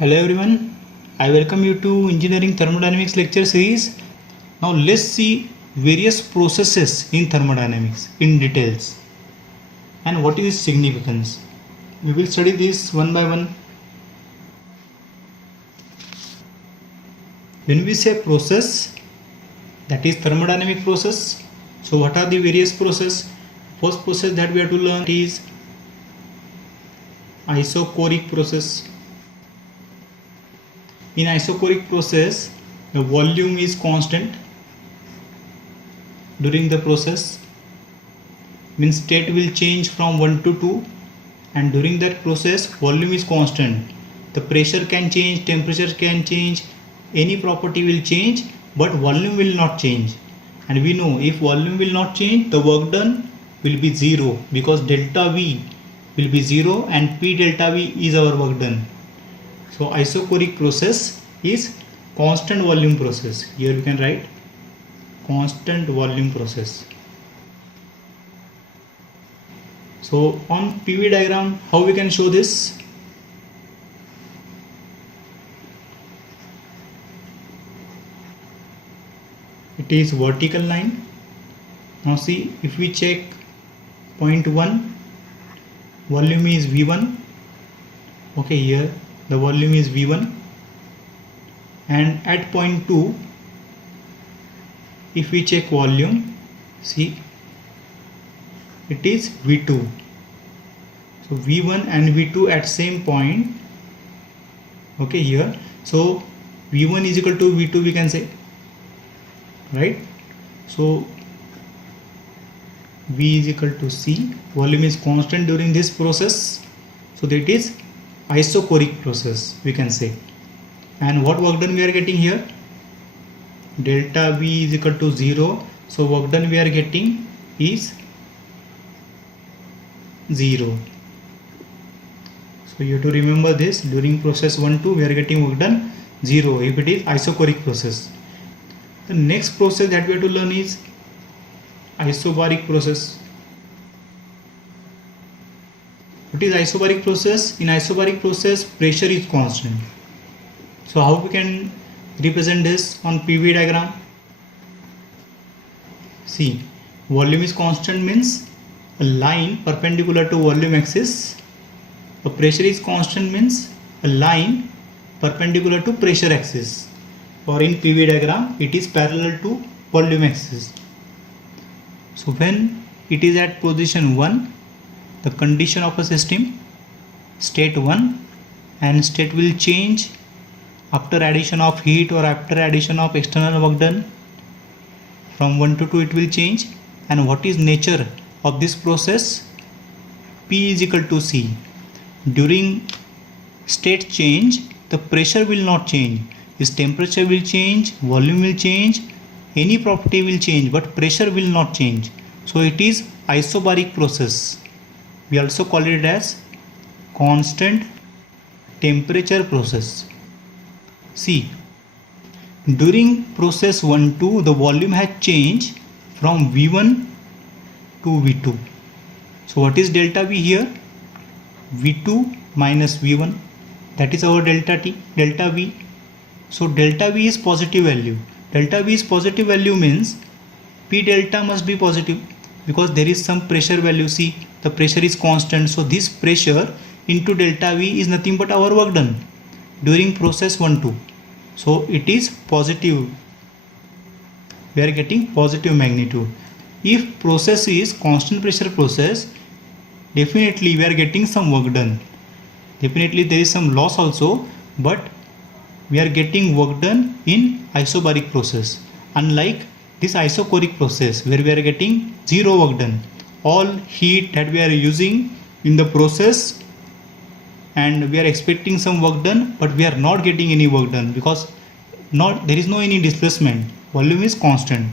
Hello everyone, I welcome you to Engineering Thermodynamics lecture series. Now let's see various processes in thermodynamics in details and what is significance. We will study this one by one. When we say process, that is thermodynamic process. So what are the various process? First process that we have to learn is isochoric process. In isochoric process, the volume is constant during the process, means state will change from 1 to 2, and during that process volume is constant. The pressure can change, temperature can change, any property will change, but volume will not change. And we know if volume will not change, the work done will be 0, because delta V will be 0 and P delta V is our work done. So isochoric process is constant volume process. Here we can write constant volume process. So on PV diagram, how we can show this? It is vertical line. Now see, if we check point 1, volume is V1. Okay, here the volume is V1, and at point 2, if we check volume, see, it is V2. So V1 and V2 at same point. Okay, here, so V1 is equal to V2, we can say, right? So V is equal to C. Volume is constant during this process, so that is isochoric process, we can say. And what work done we are getting here? Delta V is equal to 0, so work done we are getting is 0. So you have to remember this, during process 1, 2 we are getting work done 0 if it is isochoric process. The next process that we have to learn is isobaric process. What is isobaric process? In isobaric process, pressure is constant. So how we can represent this on PV diagram? See, volume is constant means a line perpendicular to volume axis. The pressure is constant means a line perpendicular to pressure axis. Or in PV diagram, it is parallel to volume axis. So when it is at position 1, the condition of a system, state 1, and state will change after addition of heat or after addition of external work done. From 1 to 2 it will change. And what is nature of this process? P is equal to C. During state change, the pressure will not change. Its temperature will change, volume will change, any property will change, but pressure will not change. So it is isobaric process. We also call it as constant temperature process. See, during process 1, 2, the volume has changed from V1 to V2. So what is delta V here? V2 minus V1, that is our delta T, delta V. So delta V is positive value. Delta V is positive value means P delta must be positive, because there is some pressure value. See, the pressure is constant, so this pressure into delta V is nothing but our work done during process 1, 2. So it is positive. We are getting positive magnitude. If process is constant pressure process, definitely we are getting some work done. Definitely there is some loss also, but we are getting work done in isobaric process. Unlike this isochoric process where we are getting 0 work done. All heat that we are using in the process and we are expecting some work done, but we are not getting any work done because there is no any displacement. Volume is constant.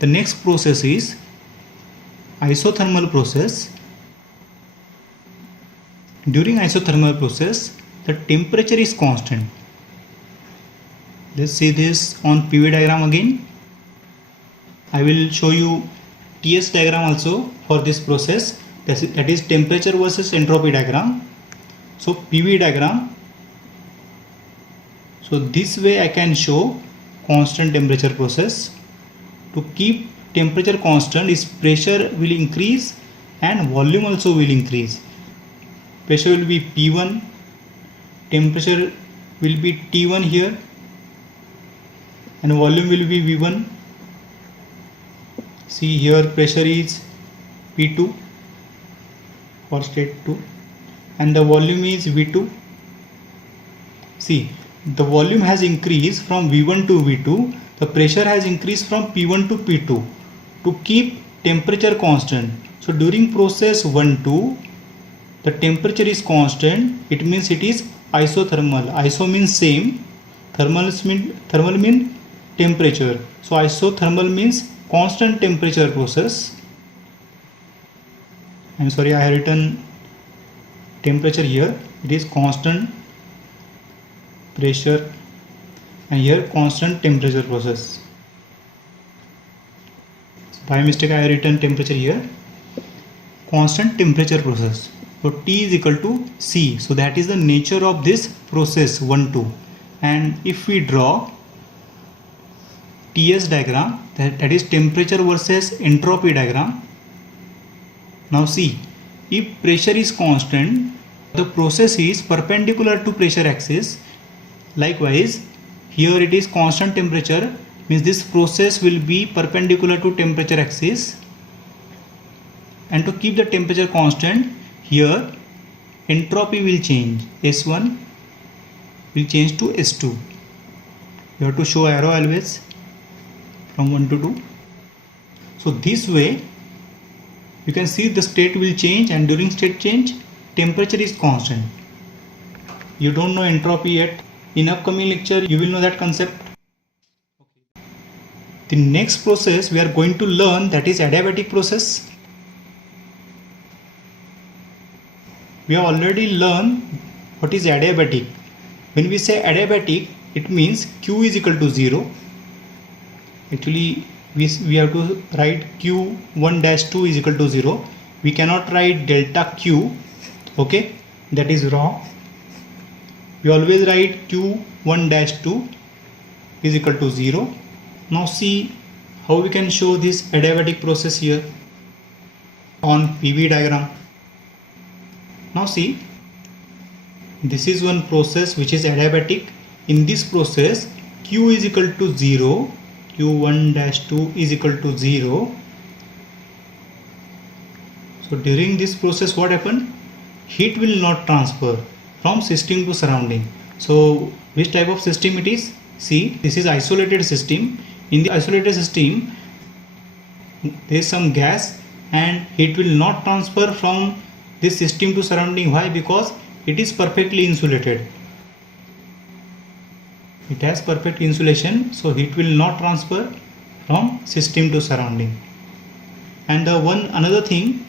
The next process is isothermal process. During isothermal process, the temperature is constant. Let's see this on PV diagram again. I will show you TS diagram also for this process, that is temperature versus entropy diagram. So PV diagram, So this way I can show constant temperature process. To keep temperature constant, is pressure will increase and volume also will increase. Pressure will be P1, temperature will be T1 here, and volume will be V1. See here, pressure is P2 for state 2 and the volume is V2. See, the volume has increased from V1 to V2, the pressure has increased from P1 to P2 to keep temperature constant. So during process 1-2, the temperature is constant, it means it is isothermal. Iso means same, thermal means temperature. So isothermal means constant temperature process. I'm sorry, I have written temperature here, it is constant pressure and here constant temperature process. So by mistake I have written temperature here, constant temperature process. So T is equal to C. So that is the nature of this process 1-2. And if we draw TS diagram, that is temperature versus entropy diagram. Now see, if pressure is constant, the process is perpendicular to pressure axis. Likewise, here it is constant temperature, means this process will be perpendicular to temperature axis. And to keep the temperature constant, here entropy will change. S1 will change to S2. You have to show arrow always from 1 to 2. So this way you can see the state will change, and during state change temperature is constant. You don't know entropy yet. In upcoming lecture you will know that concept. The next process we are going to learn, that is adiabatic process. We have already learned what is adiabatic. When we say adiabatic, it means Q is equal to 0. Actually we have to write Q1-2 is equal to 0. We cannot write delta Q. Okay, that is wrong. We always write Q1-2 is equal to 0. Now see how we can show this adiabatic process here on PV diagram. Now see, this is one process which is adiabatic. In this process Q is equal to 0, Q1-2 is equal to 0. So during this process what happened? Heat will not transfer from system to surrounding. So which type of system it is? See, this is isolated system. In the isolated system there is some gas and heat will not transfer from this system to surrounding. Why? Because it is perfectly insulated. It has perfect insulation, so heat will not transfer from system to surrounding. And another thing,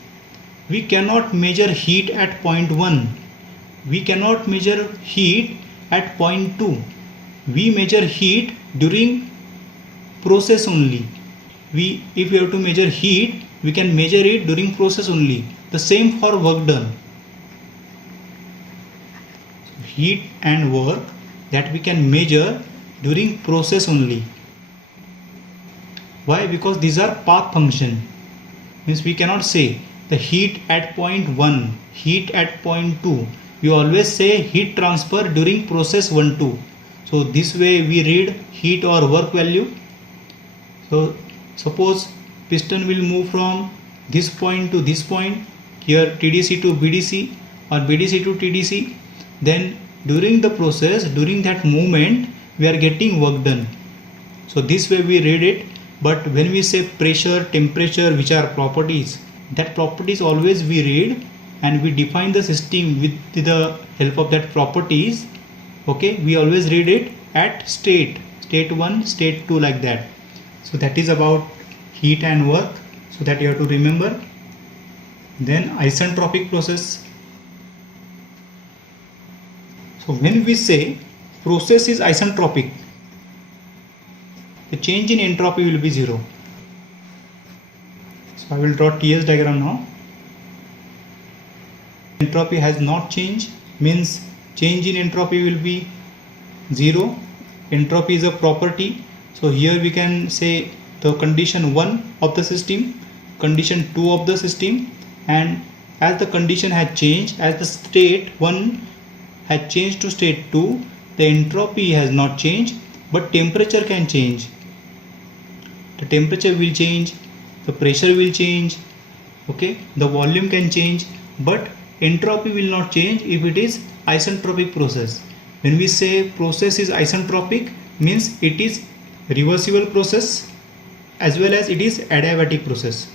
we cannot measure heat at point 1. We cannot measure heat at point 2. We measure heat during process only. If we have to measure heat, we can measure it during process only. The same for work done. So heat and work that we can measure during process only. Why? Because these are path function. Means we cannot say the heat at point 1, heat at point 2. We always say heat transfer during process 1-2. So this way we read heat or work value. So suppose piston will move from this point to this point, here TDC to BDC or BDC to TDC. Then during the process, during that movement, we are getting work done. So this way we read it. But when we say pressure, temperature, which are properties, that properties always we read and we define the system with the help of that properties. Okay, we always read it at state 1, state 2, like that. So that is about heat and work, so that you have to remember. Then isentropic process. So when we say process is isentropic, the change in entropy will be 0. So I will draw TS diagram now. Entropy has not changed, means change in entropy will be 0. entropy is a property. So here we can say the condition 1 of the system, condition 2 of the system, and as the condition has changed, as the state 1 has changed to state 2, the entropy has not changed, but temperature can change. The temperature will change, the pressure will change, okay, the volume can change, but entropy will not change if it is isentropic process. When we say process is isentropic, means it is reversible process as well as it is adiabatic process.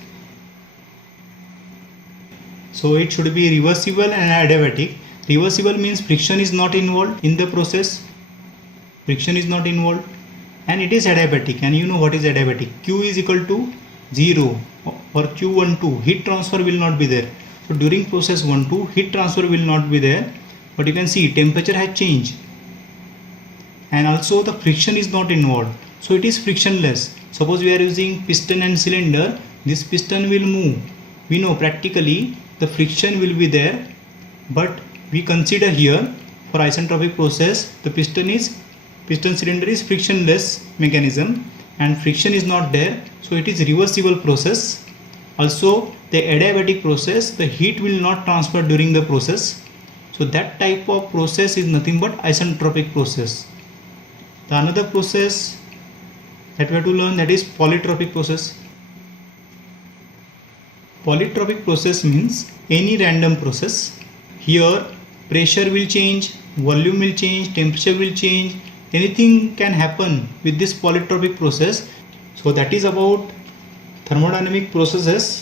So it should be reversible and adiabatic. Reversible means friction is not involved in the process, friction is not involved, and it is adiabatic. And you know what is adiabatic? Q is equal to 0 or Q12, heat transfer will not be there. So during process 1-2, heat transfer will not be there, but you can see temperature has changed and also the friction is not involved, so it is frictionless. Suppose we are using piston and cylinder, this piston will move. We know practically the friction will be there, but we consider here for isentropic process the piston cylinder is frictionless mechanism and friction is not there, so it is reversible process. Also the adiabatic process, the heat will not transfer during the process, so that type of process is nothing but isentropic process. The another process that we have to learn, that is polytropic process. Polytropic process means any random process. Here pressure will change, volume will change, temperature will change, anything can happen with this polytropic process. So that is about thermodynamic processes.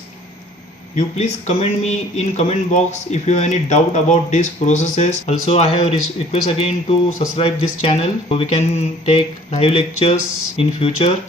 You please comment me in comment box if you have any doubt about these processes. Also I have request again to subscribe this channel so we can take live lectures in future.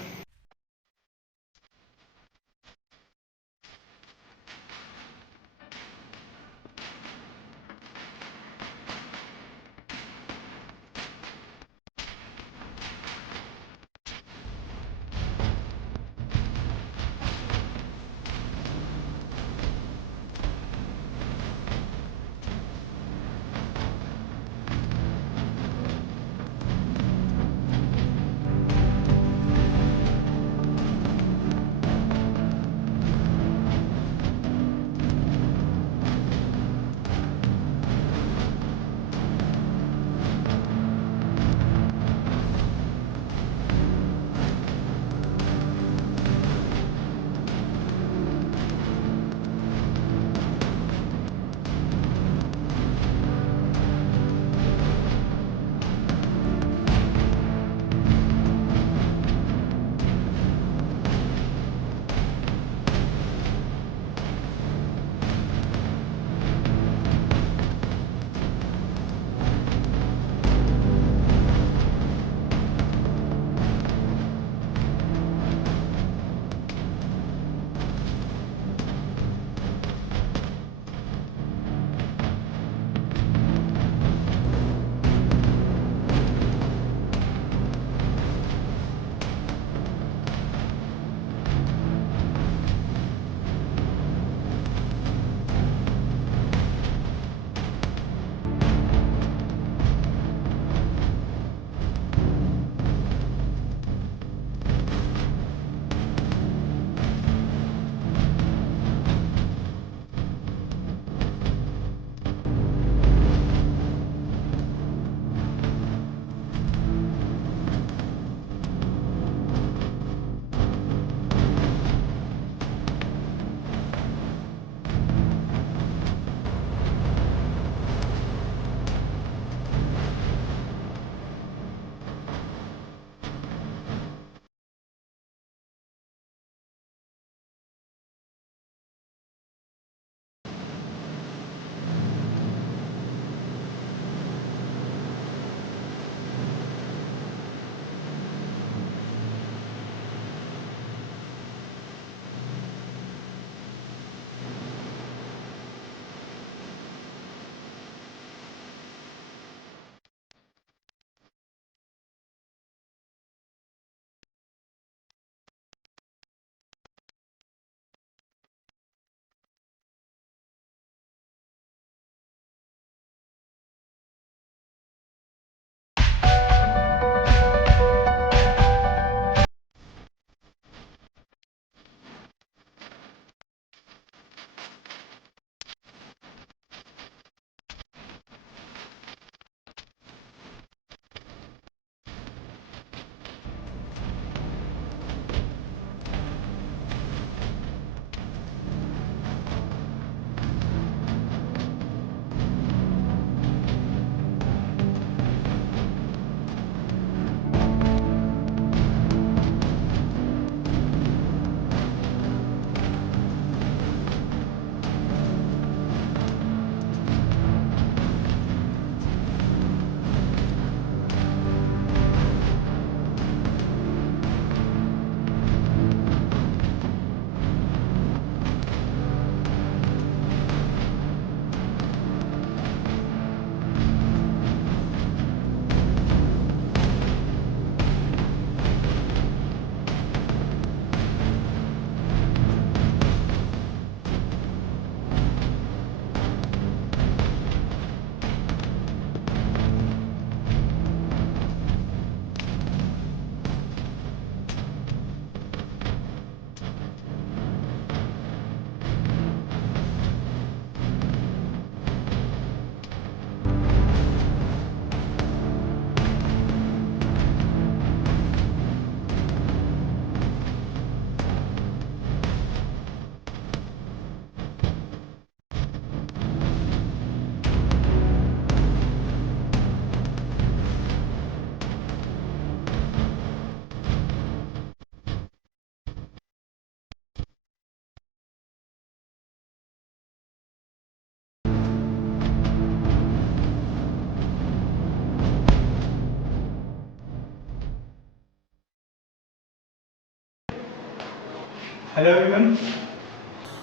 Hello everyone.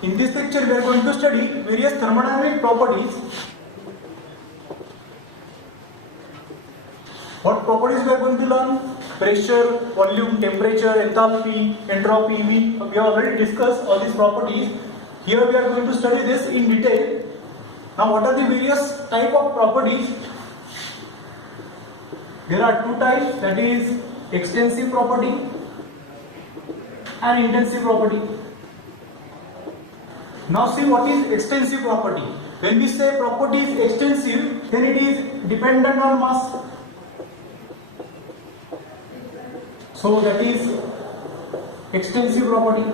In this lecture we are going to study various thermodynamic properties. What properties we are going to learn? Pressure, volume, temperature, enthalpy, entropy. We have already discussed all these properties. Here we are going to study this in detail. Now what are the various type of properties? There are two types, that is extensive property and intensive property. Now see what is extensive property. When we say property is extensive, then it is dependent on mass. So that is extensive property.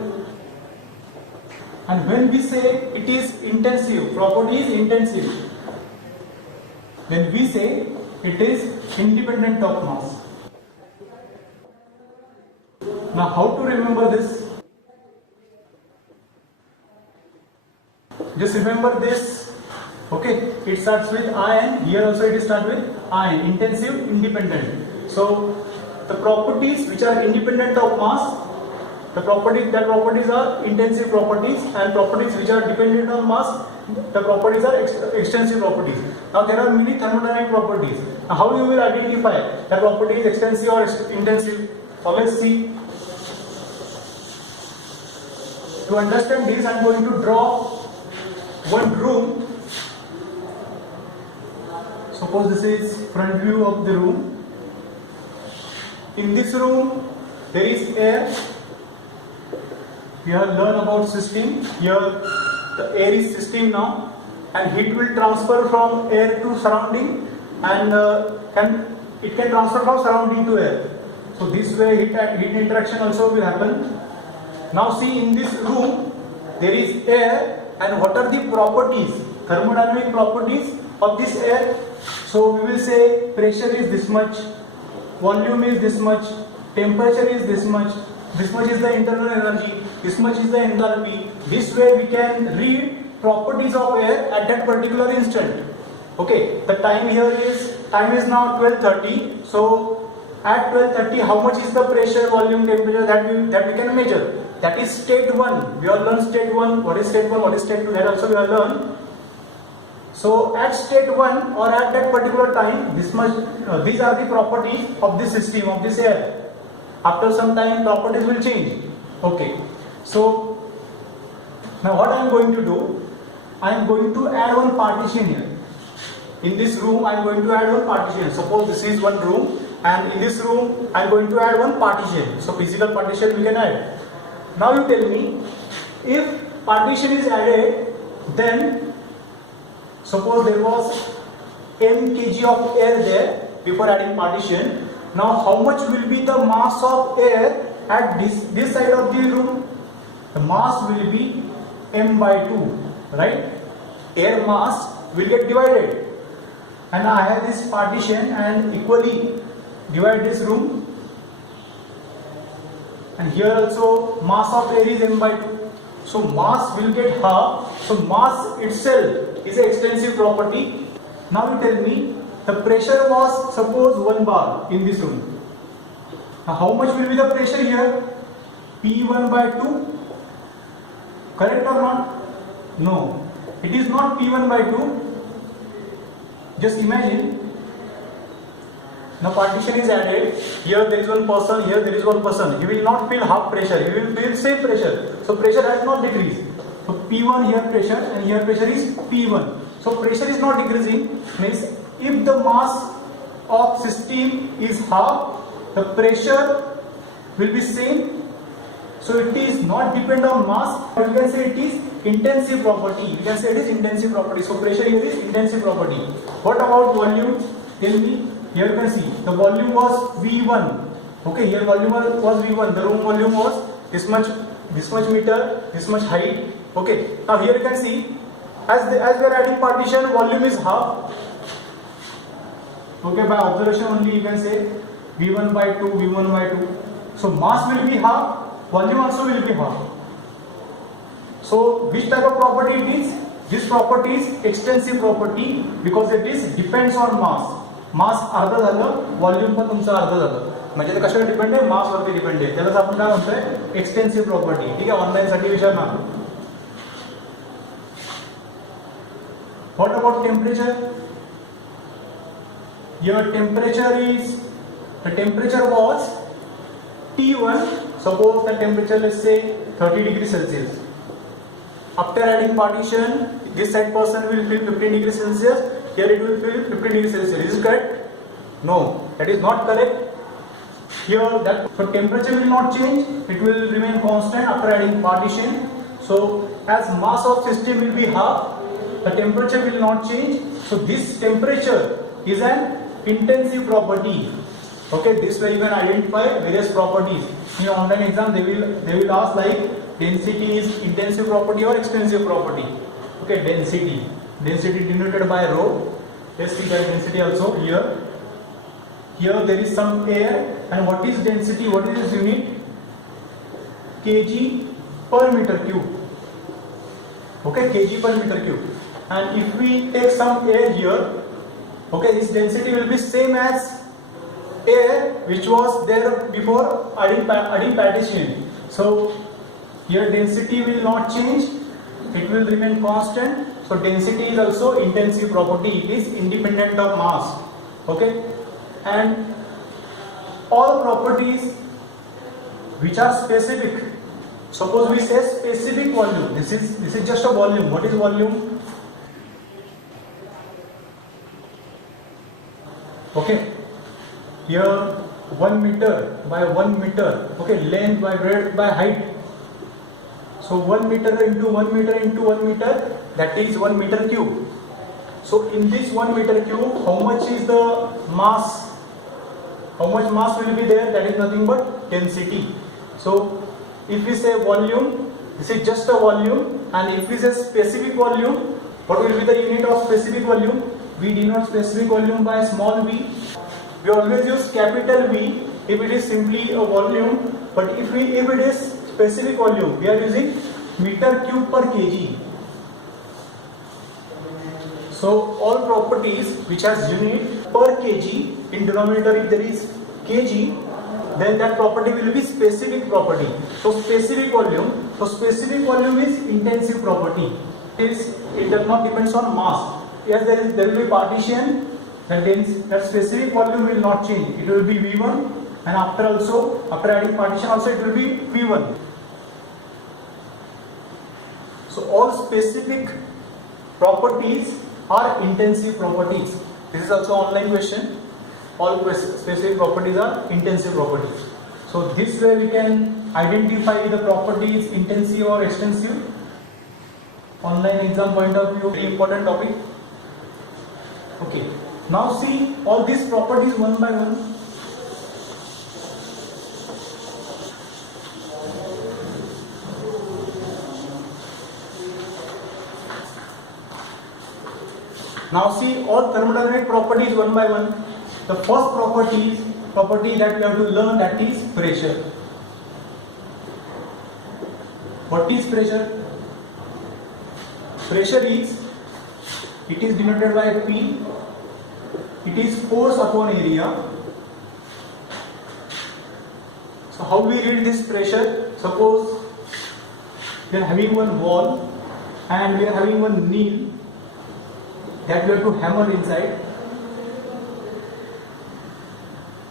And when we say it is intensive, property is intensive. When we say it is independent of mass. Now how to remember this? Just remember this. Okay, it starts with IN. Here also it starts with IN. Intensive, independent. So the properties which are independent of mass, the properties are intensive properties, and properties which are dependent on mass, the properties are extensive properties. Now there are many thermodynamic properties. Now how you will identify the property is extensive or intensive? So let's see. To understand this, I am going to draw one room. Suppose this is front view of the room. In this room there is air. We have learned about system. Here the air is system now, and heat will transfer from air to surrounding, and it can transfer from surrounding to air. So this way heat interaction also will happen. Now see, in this room there is air, and what are the properties, thermodynamic properties of this air? So we will say pressure is this much, volume is this much, temperature is this much is the internal energy, this much is the enthalpy. This way we can read properties of air at that particular instant. Okay, the time is now 12:30. So at 12:30, how much is the pressure, volume, temperature that we can measure? That is state 1. We all learn state 1. What is state 1? What is state 2? That also we all learn. So at state 1 or at that particular time, these are the properties of this system, of this air. After some time, properties will change. Okay. So now what I am going to do? I am going to add one partition here. In this room, I am going to add one partition. Suppose this is one room, and in this room, I am going to add one partition. So physical partition we can add. Now you tell me, if partition is added, then suppose there was m kg of air there before adding partition. Now how much will be the mass of air at this side of the room? The mass will be m by 2, right? Air mass will get divided, and I have this partition and equally divide this room. And here also mass of air is m by 2. So mass will get half. So mass itself is an extensive property. Now you tell me, the pressure was suppose 1 bar in this room. Now how much will be the pressure here? P1 by 2. Correct or not? No. It is not P1 by 2. Just imagine. Now partition is added. Here there is one person, here there is one person. He will not feel half pressure, he will feel same pressure. So pressure has not decreased. So P1 here pressure, and here pressure is P1. So pressure is not decreasing. Means if the mass of system is half, the pressure will be same. So it is not depend on mass. You can say it is intensive property. You can say it is intensive property. So pressure here is intensive property. What about volume? Tell me. Here you can see the volume was V1. Okay, here volume was V1. The room volume was this much meter, this much height. Okay. Now here you can see, as we are adding partition, volume is half. Okay, by observation only you can say V1 by 2, V1 by 2. So mass will be half, volume also will be half. So which type of property it is? This property is extensive property because it is depends on mass. मास अर्धा झालं, volume पण तुमचं अर्धा झालं. म्हणजे ते कशावर depend आहे, मास वरती डिपेंड आहे. त्यालाच आपण काय म्हणतोय, एक्सटेन्सिव्ह प्रॉपर्टी. ठीक आहे, ऑनलाईन साठी विचारणार. What about temperature? Your temperature was T1. Suppose the temperature, let's say 30 degrees Celsius. After adding partition, this side person will feel 15 degrees Celsius. Here it will feel 15 degrees Celsius. Is it correct? No, that is not correct. Here so temperature will not change. It will remain constant after adding partition. So as mass of system will be half, the temperature will not change. So this temperature is an intensive property. Okay, this way you can identify various properties. In online exam they will ask like density is intensive property or extensive property. Okay, density denoted by rho. Let's see that density also here. Here there is some air, and what is density? What is its unit? Kg per meter cube. Okay, kg per meter cube. And if we take some air here, okay, this density will be same as air which was there before adding partition. So here density will not change, it will remain constant. So density is also intensive property, it is independent of mass. Okay, and all properties which are specific. Suppose we say specific volume. This is just a volume. What is volume? Okay, here 1 meter by 1 meter, okay, length by breadth by height. So 1 meter into 1 meter into 1 meter, that is 1 meter cube. So in this 1 meter cube, how much is the mass? How much mass will be there? That is nothing but density. So if we say volume, this is just a volume. And if we say specific volume, what will be the unit of specific volume? We denote specific volume by small v. We always use capital V if it is simply a volume, but if it is specific volume, we are using meter cube per kg. So all properties which has unit per kg, in denominator if there is kg, then that property will be specific property. So specific volume is intensive property. It does not depends on mass. Yes, there will be partition, that specific volume will not change. It will be V1, and after adding partition also it will be V1. So all specific properties are intensive properties. This is also online question. All specific properties are intensive properties. So this way we can identify the properties intensive or extensive. Online exam point of view, very important topic. Okay, now see all these properties one by one. Now see all thermodynamic properties one by one. The first property that we have to learn, that is pressure. What is pressure? Pressure is, it is denoted by P. It is force upon area. So how we read this pressure? Suppose we are having one wall and we are having one nail that we have to hammer inside.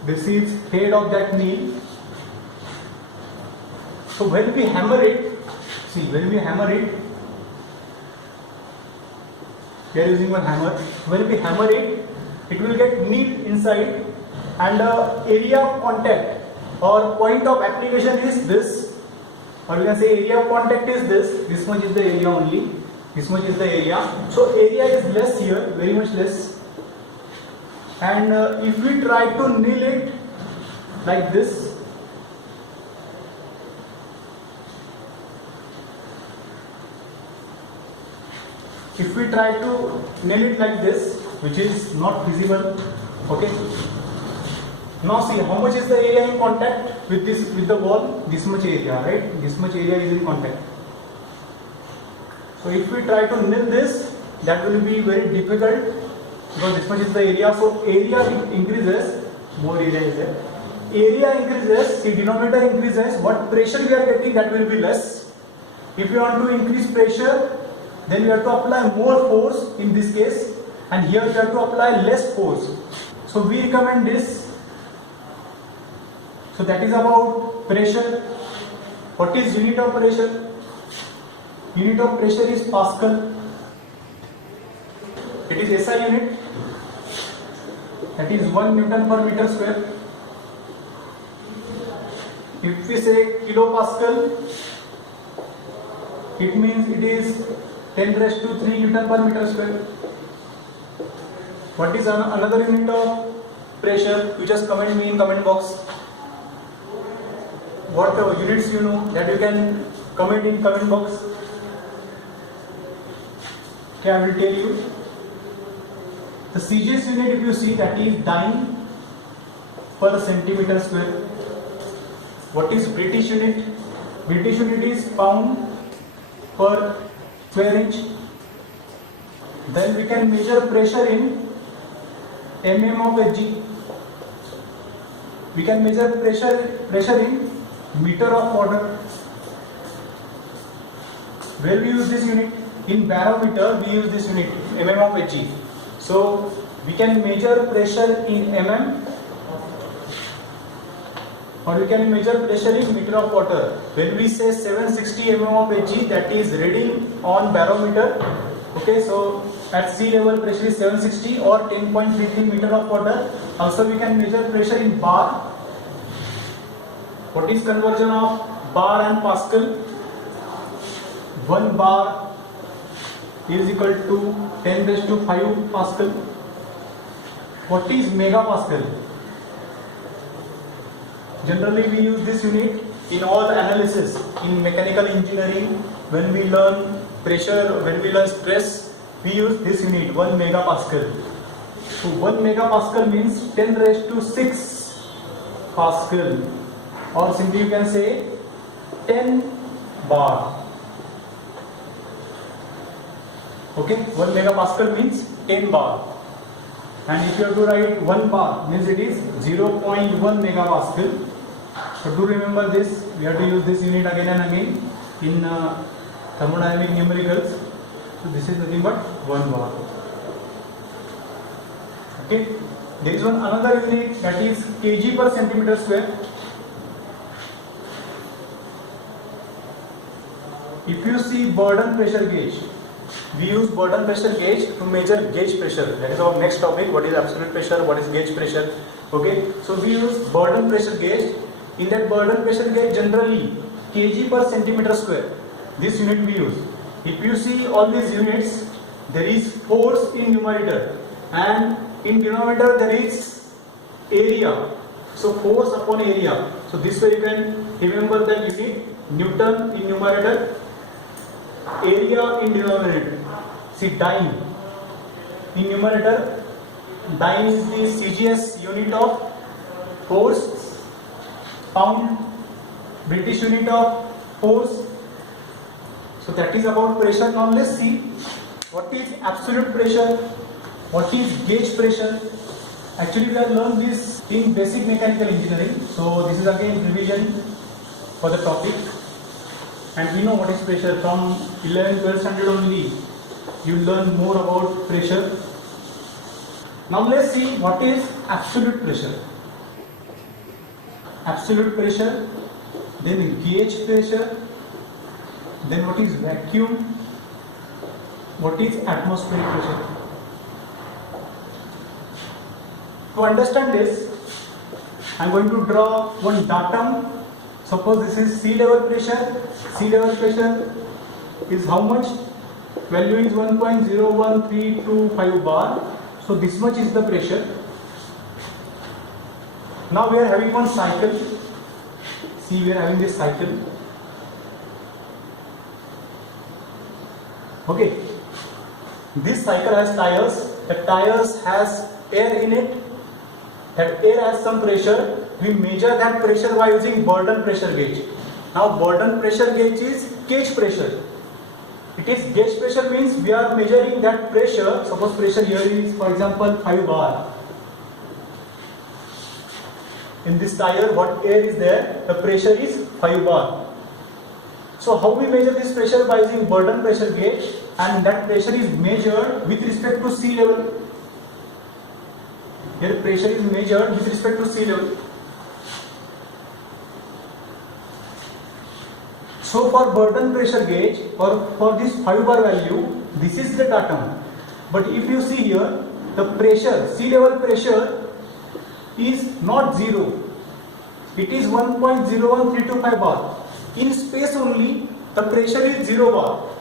This is head of that nail. So when we hammer it, we are using one hammer. When we hammer it, it will get nailed inside, and the area of contact or point of application is this, or we can say area of contact is this. This much is the area only. This much is the area. So area is less here, very much less. And if we try to nail it like this, if we try to nail it like this, which is not visible, okay. Now see how much is the area in contact with the wall. This much area, right? This much area is in contact. So if we try to nail this, that will be very difficult because this much is the area. So area increases, more area is there. area increases, see denominator increases, what pressure we are getting, that will be less. If you want to increase pressure, then you have to apply more force in this case, and here you have to apply less force. So we recommend this. So that is about pressure. What is unit of pressure? Unit of pressure is Pascal. It is SI unit. That is 1 Newton per meter square. If we say kilopascal, it means it is 10 raised to 3 Newton per meter square. What is another unit of pressure? You just comment me in comment box. What units you know, that you can comment in comment box. Okay, I will tell you. The CGS unit, if you see, that is dyne per centimeter square. What is British unit? British unit is pound per square inch. Then we can measure pressure in mm of Hg. We can measure pressure in meter of water. Where we use this unit? In barometer we use this unit, mm of Hg. So we can measure pressure in mm, or we can measure pressure in meter of water. When we say 760 mm of Hg, that is reading on barometer. Okay, so at sea level pressure is 760 or 10.33 meter of water. Also we can measure pressure in bar. What is conversion of bar and Pascal? 1 bar is equal to 10 raised to 5 Pascal. What is megapascal? Generally we use this unit in all analysis. In mechanical engineering, when we learn pressure, when we learn stress, we use this unit, 1 megapascal. So 1 megapascal means 10 raised to 6 Pascal, or simply you can say 10 bar. Okay, 1 megapascal means 10 bar. And if you have to write 1 bar, means it is 0.1 megapascal. So do remember this, we have to use this unit again and again in thermodynamic numericals. So this is nothing but 1 bar. Okay, there is another unit, that is kg per centimeter square. If you see burden pressure gauge, we use burden pressure gauge to measure gauge pressure. That is our next topic. What is absolute pressure? What is gauge pressure? Okay, so we use burden pressure gauge. In that burden pressure gauge, generally kg per centimeter square, this unit we use. If you see all these units, there is force in numerator and in denominator there is area. So force upon area. So this way you can remember that unit, Newton in numerator, area in denominator. See dyne in numerator, dyne is the CGS unit of force, pound British unit of force. So that is about pressure. Now let's see what is absolute pressure, what is gauge pressure. Actually we have learned this in basic mechanical engineering. So this is again revision for the topic. And we know what is pressure. From 11th, 12th standard only you learn more about pressure. Now let's see what is absolute pressure. Absolute pressure, then gauge pressure, then what is vacuum, what is atmospheric pressure. To understand this, I am going to draw one datum. Suppose this is sea level pressure. Sea level pressure is how much? Value is 1.01325 bar. So this much is the pressure. Now we are having one cycle. See, we are having this cycle. Okay. This cycle has tires. The tires has air in it. That air has some pressure. We measure that pressure by using burden pressure gauge. Now burden pressure gauge is gauge pressure. It is gauge pressure means we are measuring that pressure. Suppose pressure here is, for example, 5 bar. in this tire, what air is there, the pressure is 5 bar. So how we measure this pressure? By using Burden pressure gauge, and that pressure is measured with respect to sea level. Here pressure is measured with respect to sea level. So for Burden pressure gauge, or for this 5 bar value, this is the datum. But if you see here, the pressure, sea level pressure is not 0. It is 1.01325 bar. In space only, the pressure is 0 bar.